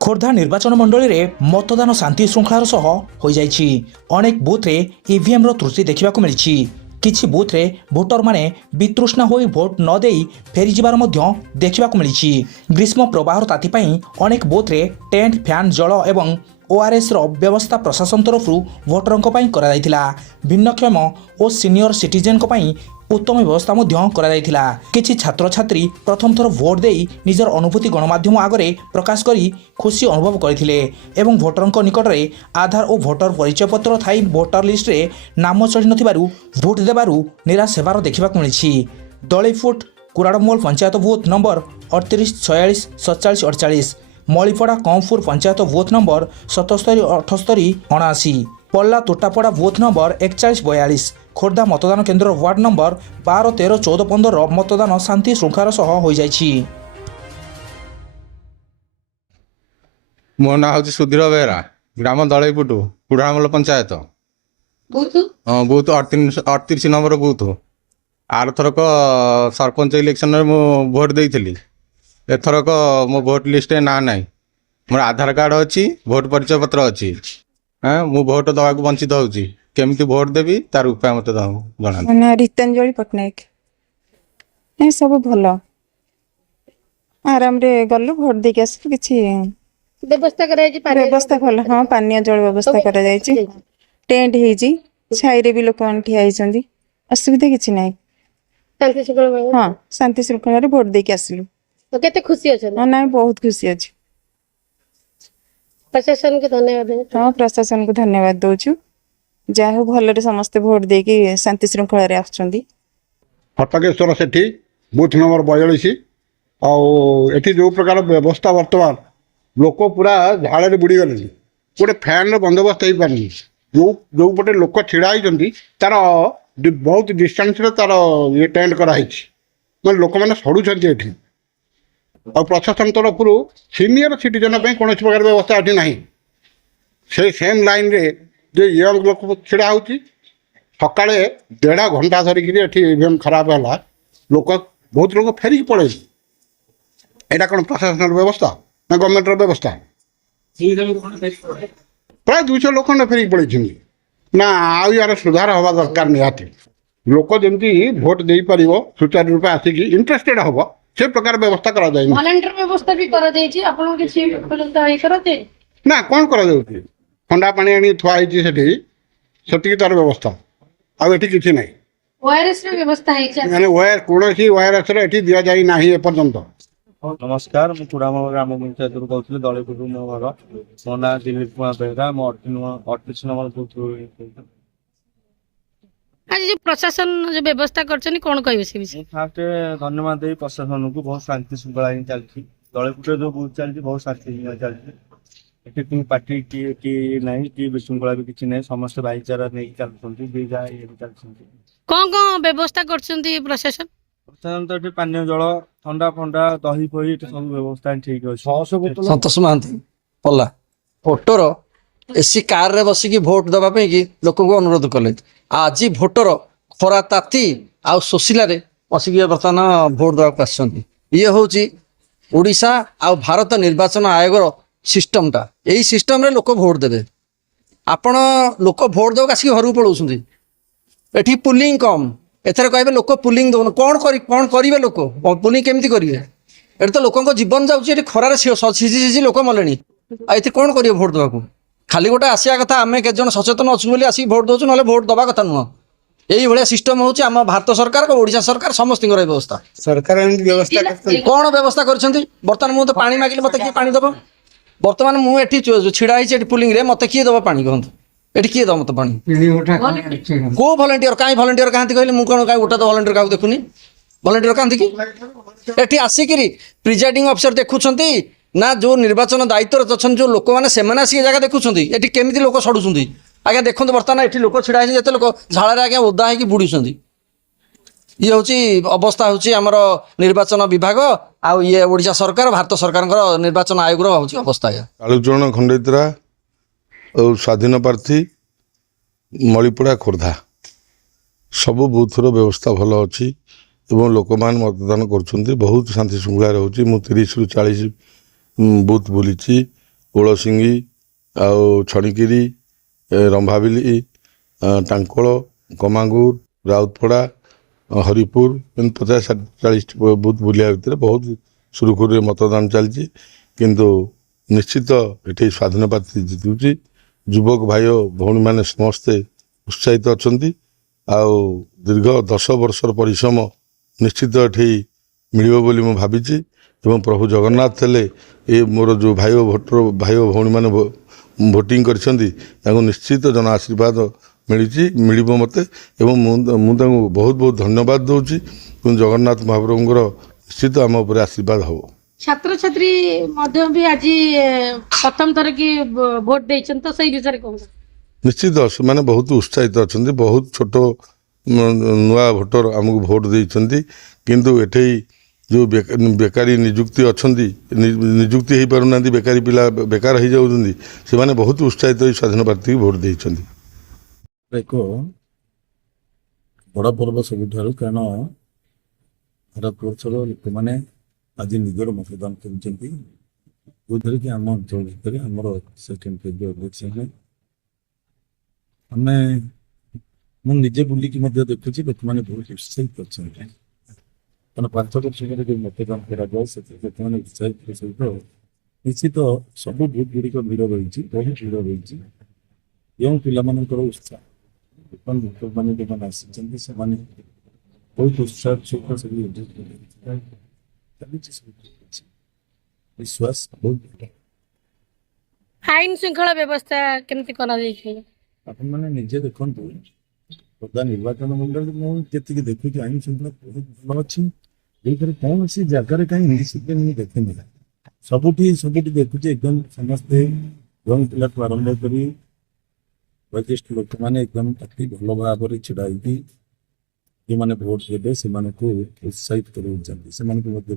खोर्धा निर्वाचन मंडल में मतदान शांति श्रृंखलार सह हो जाइछि। अनेक बूथ्रे ईवीएम रो त्रुटि देखा मिली। किछि बूथ्रे भोटर माने वितृष्णा होई भोट न देई फेरी जिबार मध्य देखा मिली। ग्रीष्म प्रवाहर ताती पई अनेक बूथ्रे टेंट फैन जल एवं ओआरएस रो व्यवस्था प्रशासन तरफ भोटरों करा जायतिला। भिन्नक्षम और सीनियर सिटीजन को पई उत्तम व्यवस्था किछि छात्र छात्री प्रथम थर भोट देई निजर अनुभूति गणमाध्यम आगरे प्रकाश करी खुशी अनुभव करथिले एवं भोटरଙ୍କ निकटरे आधार और भोटर परिचय पत्र थाई भोटर लिस्ट रे नाम चढ़ी नथिबारु भोट देबारु निराश हेबार देखिबाक मिलिछि। दळीफुट कुराडमोल panchayat booth number 38 46 47 48, Malipada Kampur panchayat booth number 77 78 79, पल्ला तोटापड़ा बूथ नंबर 41 42, खोर्धा मतदान केन्द्र वार्ड नंबर 12 13 14 15 मतदान शांति श्रृंखलार सह हो जाइछि। मो ना हूँ सुधीर बेहरा, ग्राम Dalaiput Kudamal panchayat booth 38 number booth. आर थरक सरपंच इलेक्शन में मु भोट देइथिली। एथरक मो भोट लिस्ट ना नाई, मोर आधार कार्ड अच्छी, भोट परिचय पत्र अच्छी। मु भोट दवा को वंचित होउची। केमती भोट देवी तार उपाय मत जना। रीतांजलि पट्टनायक सब भल आराम रे गलु भोट देके आस किछि व्यवस्था भल। हाँ, पानीय जल व्यवस्था करा जायछि। टेंट हेछि, छाई रे भी लोक मान ठिया हेछंदी। असुविधा किछि नै। हाँ, शांति श्रृंखला रे भोट देके आसिलु। तो केते खुशी अछि? हां, नै बहुत खुशी अछि। प्रशासन के धन्यवाद। हाँ, प्रशासन को धन्यवाद दोछु। जाहु भलरे समस्त भोट देके शांति श्रृंखला रे आछंदी। फटकेश्वर सेठी बूथ नंबर 42 एठी जो प्रकार व्यवस्था वर्तमान लोक पूरा झाड़े बुड़ी गले। गोटे फैन बंदोबस्त हो पारनी। जो पटे लोक छिड़ा होती तार बहुत डिस्टेंस तार ये टेंट कराई मैं लोक मैंने सड़ुंट ये प्रशासन तरफ सीनियर सिटीजन कौन प्रकार व्यवस्था ये ना से सेम लाइन रे जो यंग लोक छिड़ा हो सका 1.5 घंटा धरिकी ईवीएम खराब है लोक बहुत लोग फेरिक पड़े। यहाँ कौन प्रशासन व्यवस्था ना गवर्नमेंट व्यवस्था? प्राय 200 लोक फेरिक पड़े ना। आउ यार सुधार हवा दरकार निहाती। लोक जमी भोट दे पार सुचारू रूप आसिक इंटरेस्टेड हम से प्रकार व्यवस्था करा जाए। वॉलंटियर व्यवस्था भी करा जाय छी। आपन किछि उपलब्ध है करते ना कौन करा जाउती? ठंडा पानी आनी थुआ होती से तार व्यवस्था आउ एठी किछि नै। ओआरएस रे व्यवस्था है छी माने ओआर कोनोसी ओआरएस रे एठी दिया जाई नाही एपर्यंत। नमस्कार, मु कुड़ामल ग्राम पंचायत कहूँ दलईपुर मो घर। मो ना दिलीप कुमार बेहरा, मो 38 नंबर बूथ। आज जो प्रशासन जो व्यवस्था करछनी कोन कहबे से विषय? फास्ट धन्यवाद दे प्रशासन को। बहुत शांति श्रृंखला ही चलती। दलईपुर जो बूथ चलती बहुत शांति चलती। एठी कोन पार्टी की नहीं कि विशृंखला भी किछि नहीं। समस्त भाईचारा नहीं चलछंती। बे जाय ये चलछंती। कोन व्यवस्था करछंती प्रशासन? प्रशासन तो एठी पानी जल ठंडा फंडा दही फही सब व्यवस्था ठीक अछि। संतोष महांती पल्ला भोटर एसी कार रे बसिकी भोट दबा पे कि लोक को अनुरोध कले। आज भोटर खरा ताती आ सोशिला रे बसिकी बर्तमान भोट दबा आछंती। ये होची ओडिशा आ भारत निर्वाचन आयोग सिस्टमटा। यही सिस्टम रे लोक भोट देबे। आपण लोक भोट दबा आसिकी घर पळौछंती। एठी पुलिंग कम। एथरे कहबे लोक पुलिंग दउन कोन करिवे लोक पुलिंग केमती करिवे? एठी तो लोकन जीवन जाउची। एठी खरारे सिजी लोक मलेनी। आ एथि कोन करिवे भोट दबाकू? खाली गोटे आसिया कथा आमे के जन सचेतन अछु बोली आसी भोट दउछु, नले भोट दबा कथा नुह। एही भलिया सिस्टम होउची आम भारत सरकार को ओडिशा सरकार समस्तिंग रे व्यवस्था। सरकार व्यवस्था करते कोन व्यवस्था करछंती? बर्तमान मु तो पानी मागिले मते की पानी दबो? बर्तमान मु एठी छिड़ा हिची एठी पुलिंग रे मते की दबो पानी कहंत? एठी की दबो मते पानी? को वॉलंटियर काई वॉलंटियर कांती कहले मु कोन काई गोटा तो वॉलंटियर काउ देखुनी। वॉलंटियर कांती की एठी आसिकिरी प्रिजाइडिंग ऑफिसर देखुछंती ना जो निर्वाचन दायित्व अच्छन जो लोक मैंने से जगह देखुं ये केमी लोक सड़ुंट। आज्ञा देखो बर्तमान ये लोक छिड़ा जिते लोक झाड़े आज्ञा ओदा हो बुड़ी। ये हूँ अवस्था हूँ आमर निर्वाचन विभाग आ ये ओडिशा सरकार भारत सरकार निर्वाचन आयोग हूँ अवस्था। कालुचरण खंडेतरा और स्वाधीन प्रार्थी मलिपड़ा खोर्धा सबू बूथर व्यवस्था भल अच्छी एवं लोक मान मतदान कर बहुत शांति श्रृंखला रोचे। मु 30 ରୁ 40 बूथ बुली ଓଳସିଙ୍ଗି ଆଉ ଛଣିକିରି ରମ୍ଭାବିଲି ଟାଙ୍କୋଳ କମାଙ୍ଗୁର ରାଉତପଡ଼ା ହରିପୁର ଏମିତି 50-40ଟି ବୁଥ ବୁଲିବା ଭିତରେ ବହୁତ ସୁରୁଖୁରୁରେ ମତଦାନ ଚାଲିଛି। କିନ୍ତୁ ନିଶ୍ଚିତ ଏଠି ସ୍ୱାଧୀନ ପ୍ରାର୍ଥୀ ଜିତୁଛି। ଯୁବକ ଭାଇ ଓ ଭଉଣୀମାନେ ସମସ୍ତେ ଉତ୍ସାହିତ ଅଛନ୍ତି। ଆଉ ଦୀର୍ଘ 10 ବର୍ଷର ପରିଶ୍ରମ ନିଶ୍ଚିତ ଏଠି ମିଳିବ ବୋଲି ମୁଁ ଭାବିଛି। ଏବଂ ପ୍ରଭୁ ଜଗନ୍ନାଥ ଥିଲେ ଏ ମୋର ଯେଉଁ ଭାଇ ଓ ଭଉଣୀମାନେ ଭୋଟିଂ କରିଛନ୍ତି ତାଙ୍କୁ ନିଶ୍ଚିତ ଜନ ଆଶୀର୍ବାଦ ମିଳିବ ମୋତେ। ଏବଂ ମୁଁ ତାଙ୍କୁ ବହୁତ ବହୁତ ଧନ୍ୟବାଦ ଦେଉଛି। ଜଗନ୍ନାଥ ମହାପ୍ରଭୁଙ୍କର ନିଶ୍ଚିତ ଆମ ଉପରେ ଆଶୀର୍ବାଦ ହେବ। ଛାତ୍ରଛାତ୍ରୀ ମଧ୍ୟ ବି ଆଜି ପ୍ରଥମ ଥର କି ଭୋଟ ଦେଇଛନ୍ତି, ତ ସେଇ ବିଷୟରେ କହୁଛନ୍ତି। ନିଶ୍ଚିତ ସେମାନେ ବହୁତ ଉତ୍ସାହିତ ଅଛନ୍ତି। ବହୁତ ଛୋଟ ନୂଆ ଭୋଟର ଆମକୁ ଭୋଟ ଦେଇଛନ୍ତି। କିନ୍ତୁ ଏଠି ଯେଉଁ ବେକାରୀ ନିଯୁକ୍ତି ଅଛନ୍ତି, ନିଯୁକ୍ତି ହେଇପାରୁନାହାନ୍ତି, ବେକାରୀ ପିଲା ବେକାର ହେଇଯାଉଛନ୍ତି, ସେମାନେ ବହୁତ ଉତ୍ସାହିତ ହୋଇ ସ୍ୱାଧୀନ ପ୍ରାର୍ଥୀକୁ ଭୋଟ ଦେଇଛନ୍ତି। ଏକ ବଡ଼ ପର୍ବ ସବୁଠାରୁ, କାରଣ ଭାରତବର୍ଷର ଲୋକମାନେ ଆଜି ନିଜର ମତଦାନ କରୁଛନ୍ତି। ଯେଉଁଥିରେ କି ଆମ ଅଞ୍ଚଳ ଭିତରେ ଆମର ସେକେଣ୍ଡ ଫେଜ୍ ଇଲେକ୍ସନରେ ମୁଁ ନିଜେ ବୁଲିକି ମଧ୍ୟ ଦେଖୁଛି ଲୋକମାନେ ବହୁତ ଉତ୍ସାହିତ ଅଛନ୍ତି। କାରଣ 5 ବର୍ଷ ପରେ ଯେଉଁ ମତଦାନ କରାଯାଏ ସେଥିରେ ଲୋକମାନେ ଉତ୍ସାହିତ ସହିତ ନିଶ୍ଚିତ ସବୁ ବୁଥ୍ ଗୁଡ଼ିକ ଭିଡ଼ ରହିଛି, ବହୁତ ଭିଡ଼ ରହିଛି। ଯେଉଁ ପିଲାମାନଙ୍କର ଉତ୍ସାହ ଲୋକମାନେ ଯେଉଁମାନେ ଆସିଛନ୍ତି ସେମାନେ ବହୁତ ଉତ୍ସାହ ସହିତ ସବୁ ଚାଲିଛି, ସବୁ ବିଶ୍ୱାସ ବହୁତ ଭଲ। ଆଇନ ଶୃଙ୍ଖଳା ବ୍ୟବସ୍ଥା କେମିତି କରାଯାଇଛି? ଆପଣମାନେ ନିଜେ ଦେଖନ୍ତୁ, ଖୋର୍ଦ୍ଧା ନିର୍ବାଚନ ମଣ୍ଡଳୀ ମୁଁ ଯେତିକି ଦେଖୁଛି ଆଇନ ଶୃଙ୍ଖଳା ବହୁତ ଭଲ ଅଛି। ଯେଉଁଥିରେ କୌଣସି ଜାଗାରେ କାହିଁ ଇଣ୍ଡିସିପ୍ଲିନ୍ ମୁଁ ଦେଖିନି। ସବୁଠି ଦେଖୁଛି ଏକଦମ ସମସ୍ତେ ୟଙ୍ଗ ପିଲାଠୁ ଆରମ୍ଭ କରି ବୟୋଜ୍ୟେଷ୍ଠ ଲୋକମାନେ ଏକଦମ ଅତି ଭଲ ଭାବରେ ଛିଡ଼ା ହେଇକି ଯେଉଁମାନେ ଭୋଟ ଦେବେ ସେମାନଙ୍କୁ ଉତ୍ସାହିତ କରୁଛନ୍ତି, ସେମାନଙ୍କୁ ମଧ୍ୟ